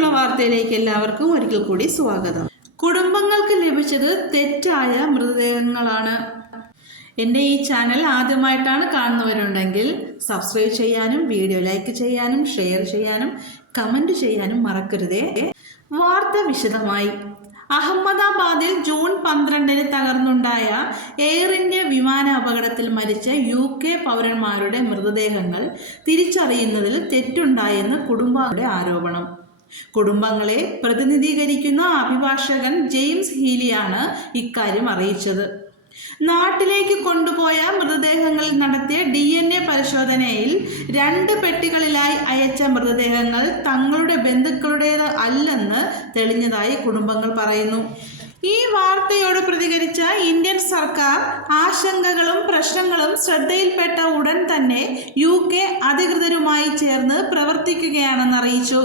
തുടർന്നുള്ള വാർത്തയിലേക്ക് എല്ലാവർക്കും ഒരിക്കൽ കൂടി സ്വാഗതം. കുടുംബങ്ങൾക്ക് ലഭിച്ചത് തെറ്റായ മൃതദേഹങ്ങളാണ്. എൻ്റെ ഈ ചാനൽ ആദ്യമായിട്ടാണ് കാണുന്നവരുണ്ടെങ്കിൽ സബ്സ്ക്രൈബ് ചെയ്യാനും വീഡിയോ ലൈക്ക് ചെയ്യാനും ഷെയർ ചെയ്യാനും കമൻറ്റ് ചെയ്യാനും മറക്കരുതേ. വാർത്ത വിശദമായി. അഹമ്മദാബാദിൽ ജൂൺ 12 തകർന്നുണ്ടായ എയർ ഇന്ത്യ വിമാന അപകടത്തിൽ മരിച്ച UK പൗരന്മാരുടെ മൃതദേഹങ്ങൾ തിരിച്ചറിയുന്നതിൽ തെറ്റുണ്ടായെന്ന് കുടുംബങ്ങളുടെ ആരോപണം. കുടുംബങ്ങളെ പ്രതിനിധീകരിക്കുന്ന അഭിഭാഷകൻ ജെയിംസ് ഹീലിയാണ് ഇക്കാര്യം അറിയിച്ചത്. നാട്ടിലേക്ക് കൊണ്ടുപോയ മൃതദേഹങ്ങളിൽ നടത്തിയ DNA പരിശോധനയിൽ 2 പെട്ടികളിലായി അയച്ച മൃതദേഹങ്ങൾ തങ്ങളുടെ ബന്ധുക്കളുടേത് അല്ലെന്ന് തെളിഞ്ഞതായി കുടുംബങ്ങൾ പറയുന്നു. ഈ വാർത്തയോട് പ്രതികരിച്ച ഇന്ത്യൻ സർക്കാർ ആശങ്കകളും പ്രശ്നങ്ങളും ശ്രദ്ധയിൽപ്പെട്ട ഉടൻ തന്നെ UK അധികൃതരുമായി ചേർന്ന് പ്രവർത്തിക്കുകയാണെന്ന് അറിയിച്ചു.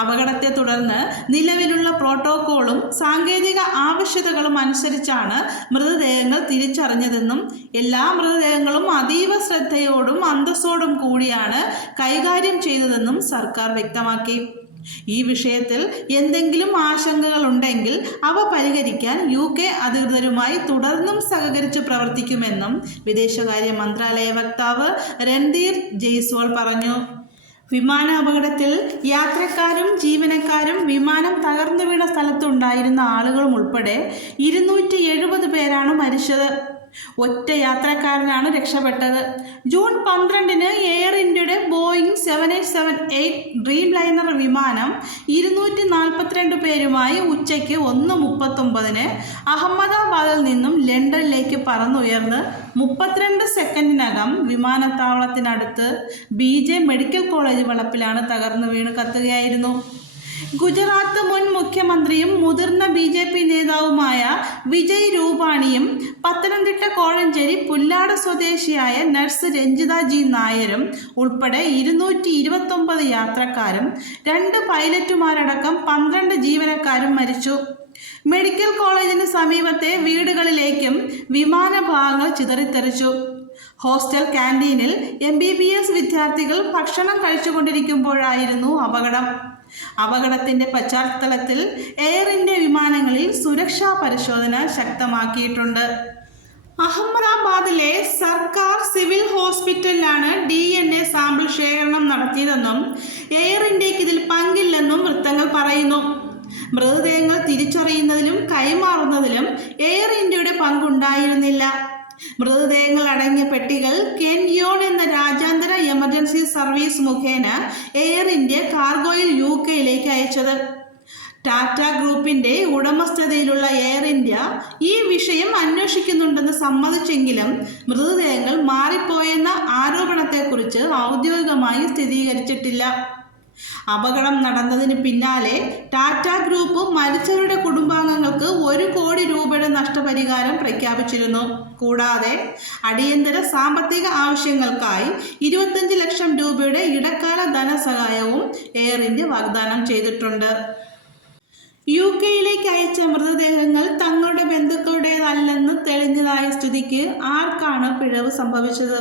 അപകടത്തെ തുടർന്ന് നിലവിലുള്ള പ്രോട്ടോക്കോളും സാങ്കേതിക ആവശ്യകതകളും അനുസരിച്ചാണ് മൃതദേഹങ്ങൾ തിരിച്ചറിഞ്ഞതെന്നും എല്ലാ മൃതദേഹങ്ങളും അതീവ ശ്രദ്ധയോടും അന്തസ്സോടും കൂടിയാണ് കൈകാര്യം ചെയ്തതെന്നും സർക്കാർ വ്യക്തമാക്കി. ഈ വിഷയത്തിൽ എന്തെങ്കിലും ആശങ്കകൾ ഉണ്ടെങ്കിൽ അവ പരിഹരിക്കാൻ UK അധികൃതരുമായി തുടർന്നും സഹകരിച്ച് പ്രവർത്തിക്കുമെന്നും വിദേശകാര്യ മന്ത്രാലയ വക്താവ് രൺധീർ ജയ്സ്വാൾ പറഞ്ഞു. വിമാനാപകടത്തിൽ യാത്രക്കാരും ജീവനക്കാരും വിമാനം തകർന്നു വീണ സ്ഥലത്തുണ്ടായിരുന്ന ആളുകളും ഉൾപ്പെടെ 270 പേരാണ് മരിച്ചത്. ഒറ്റ യാത്രക്കാരനാണ് രക്ഷപ്പെട്ടത്. ജൂൺ 12 എയർ ഇന്ത്യയുടെ ബോയിങ് 7878 ഡ്രീം ലൈനർ വിമാനം 242 പേരുമായി ഉച്ചയ്ക്ക് 1:39 അഹമ്മദാബാദിൽ നിന്നും ലണ്ടനിലേക്ക് പറന്നുയർന്ന് 32 സെക്കൻഡിനകം വിമാനത്താവളത്തിനടുത്ത് BJ മെഡിക്കൽ കോളേജ് വളപ്പിലാണ് തകർന്നു വീണ് കത്തുകയായിരുന്നു. ഗുജറാത്ത് മുൻ മുഖ്യമന്ത്രിയും മുതിർന്ന BJP നേതാവുമായ വിജയ് രൂപാണിയും പത്തനംതിട്ട കോഴഞ്ചേരി പുല്ലാട് സ്വദേശിയായ നഴ്സ് രഞ്ജിത G നായരും ഉൾപ്പെടെ 229 യാത്രക്കാരും 2 പൈലറ്റുമാരടക്കം 12 ജീവനക്കാരും മരിച്ചു. മെഡിക്കൽ കോളേജിന് സമീപത്തെ വീടുകളിലേക്കും വിമാനഭാഗങ്ങൾ ചിതറിത്തെറിച്ചു. ഹോസ്റ്റൽ ക്യാൻറ്റീനിൽ MBBS വിദ്യാർത്ഥികൾ ഭക്ഷണം കഴിച്ചുകൊണ്ടിരിക്കുമ്പോഴായിരുന്നു അപകടം. അപകടത്തിന്റെ പശ്ചാത്തലത്തിൽ എയർ ഇന്ത്യ വിമാനങ്ങളിൽ സുരക്ഷാ പരിശോധന ശക്തമാക്കിയിട്ടുണ്ട്. അഹമ്മദാബാദിലെ സർക്കാർ സിവിൽ ഹോസ്പിറ്റലിലാണ് DNA സാമ്പിൾ ശേഖരണം നടത്തിയതെന്നും എയർ ഇന്ത്യക്ക് ഇതിൽ പങ്കില്ലെന്നും വൃത്തങ്ങൾ പറയുന്നു. മൃതദേഹങ്ങൾ തിരിച്ചറിയുന്നതിലും കൈമാറുന്നതിലും എയർ ഇന്ത്യയുടെ പങ്കുണ്ടായിരുന്നില്ല. മൃതദേഹങ്ങൾ അടങ്ങിയ പെട്ടികൾ കെൻയോൺ എന്ന രാജ്യാന്തര എമർജൻസി സർവീസ് മുഖേന എയർ ഇന്ത്യ കാർഗോയിൽ UKയിലേക്ക് അയച്ചത്. ടാറ്റ ഗ്രൂപ്പിന്റെ ഉടമസ്ഥതയിലുള്ള എയർ ഇന്ത്യ ഈ വിഷയം അന്വേഷിക്കുന്നുണ്ടെന്ന് സമ്മതിച്ചെങ്കിലും മൃതദേഹങ്ങൾ മാറിപ്പോയെന്ന ആരോപണത്തെക്കുറിച്ച് ഔദ്യോഗികമായി സ്ഥിരീകരിച്ചിട്ടില്ല. അപകടം നടന്നതിന് പിന്നാലെ ടാറ്റ ഗ്രൂപ്പ് മരിച്ചവരുടെ കുടുംബാംഗങ്ങൾക്ക് 1 കോടി രൂപയുടെ നഷ്ടപരിഹാരം പ്രഖ്യാപിച്ചിരുന്നു. കൂടാതെ അടിയന്തര സാമ്പത്തിക ആവശ്യങ്ങൾക്കായി 25 ലക്ഷം രൂപയുടെ ഇടക്കാല ധനസഹായവും എയർ ഇന്ത്യ വാഗ്ദാനം ചെയ്തിട്ടുണ്ട്. UKയിലേക്ക് അയച്ച മൃതദേഹങ്ങൾ തങ്ങളുടെ ബന്ധുക്കളുടേതല്ലെന്ന് തെളിഞ്ഞതായ സ്ഥിതിക്ക് ആർക്കാണ് പിഴവ് സംഭവിച്ചത്?